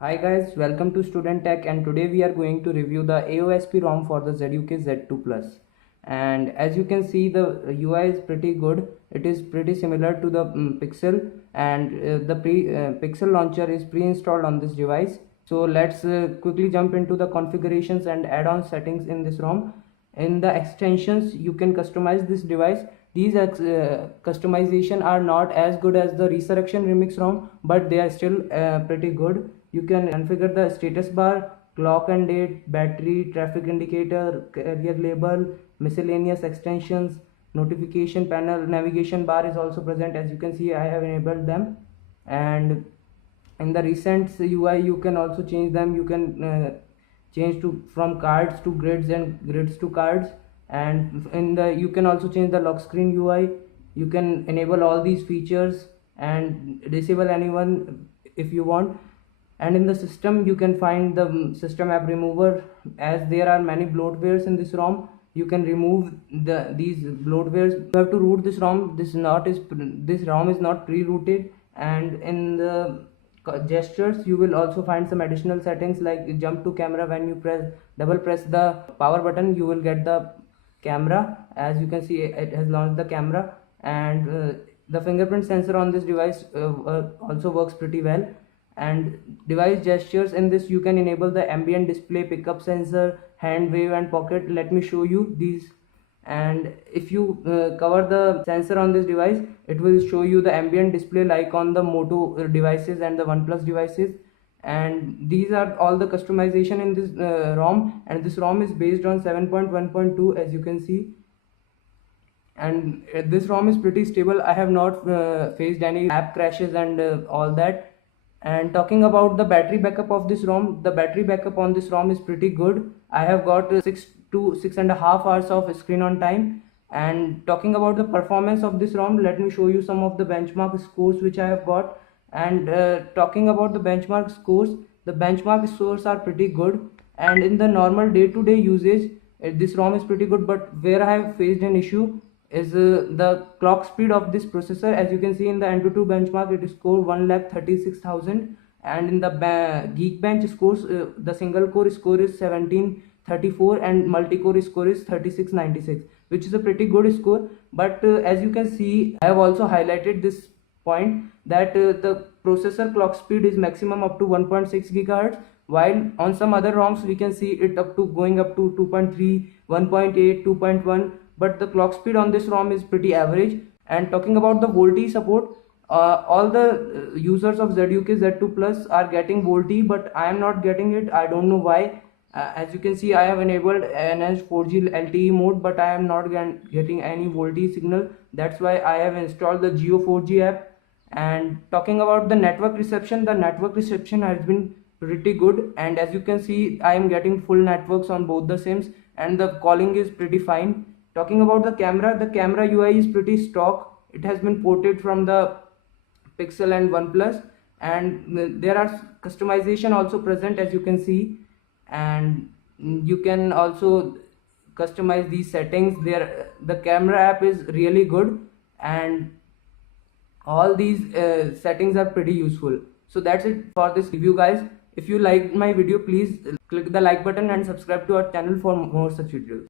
Hi guys, welcome to Student Tech, and today we are going to review the Aosp ROM for the ZUK Z2 Plus. And as you can see, the UI is pretty good. It is pretty similar to the Pixel, and the Pixel launcher is pre-installed on this device. So let's quickly jump into the configurations and add-on settings in this ROM. In the extensions, you can customize this device. These customization are not as good as the Resurrection Remix ROM, but they are still pretty good. You can configure the status bar, clock and date, battery, traffic indicator, carrier label, miscellaneous extensions, notification panel, navigation bar is also present. As you can see, I have enabled them. And in the recent UI, you can also change them. You can change to from cards to grids and grids to cards. And in the you can also change the lock screen UI. You can enable all these features and disable anyone if you want. And in the system, you can find the system app remover. As there are many bloatwares in this ROM, you can remove these bloatwares. You have to root this ROM. This ROM is not pre-rooted. And in the gestures, you will also find some additional settings like jump to camera. When you double press the power button, you will get the camera. As you can see, it has launched the camera. And the fingerprint sensor on this device also works pretty well. And device gestures, in this you can enable the ambient display, pickup sensor, hand wave and pocket. Let me show you these. And if you cover the sensor on this device, it will show you the ambient display like on the Moto devices and the OnePlus devices. And these are all the customization in this ROM, and this ROM is based on 7.1.2, as you can see. And this ROM is pretty stable. I have not faced any app crashes and all that. And talking about the battery backup of this ROM, the battery backup on this ROM is pretty good. I have got 6 to 6.5 hours of screen on time. And talking about the performance of this ROM, let me show you some of the benchmark scores which I have got. And talking about the benchmark scores are pretty good. And in the normal day-to-day usage, this ROM is pretty good. But where I have faced an issue is the clock speed of this processor. As you can see, in the Antutu benchmark, it scored 1,36,000, and in the Geekbench scores, the single core score is 1734 and multi-core score is 3696, which is a pretty good score. But as you can see, I have also highlighted this point that the processor clock speed is maximum up to 1.6 gigahertz, while on some other ROMs we can see it going up to 2.3, 1.8, 2.1, but the clock speed on this ROM is pretty average. And talking about the VoLTE support, all the users of ZUK Z2 Plus are getting VoLTE, but I am not getting it. I don't know why. As you can see, I have enabled enhanced 4G LTE mode, but I am not getting any VoLTE signal. That's why I have installed the Geo 4G app. And talking about the network reception has been pretty good. And as you can see, I am getting full networks on both the SIMs, and the calling is pretty fine. Talking about the camera UI is pretty stock. It has been ported from the Pixel and OnePlus, and there are customization also present, as you can see. And you can also customize these settings. The camera app is really good, and all these settings are pretty useful. So that's it for this review, guys. If you liked my video, please click the like button and subscribe to our channel for more such videos.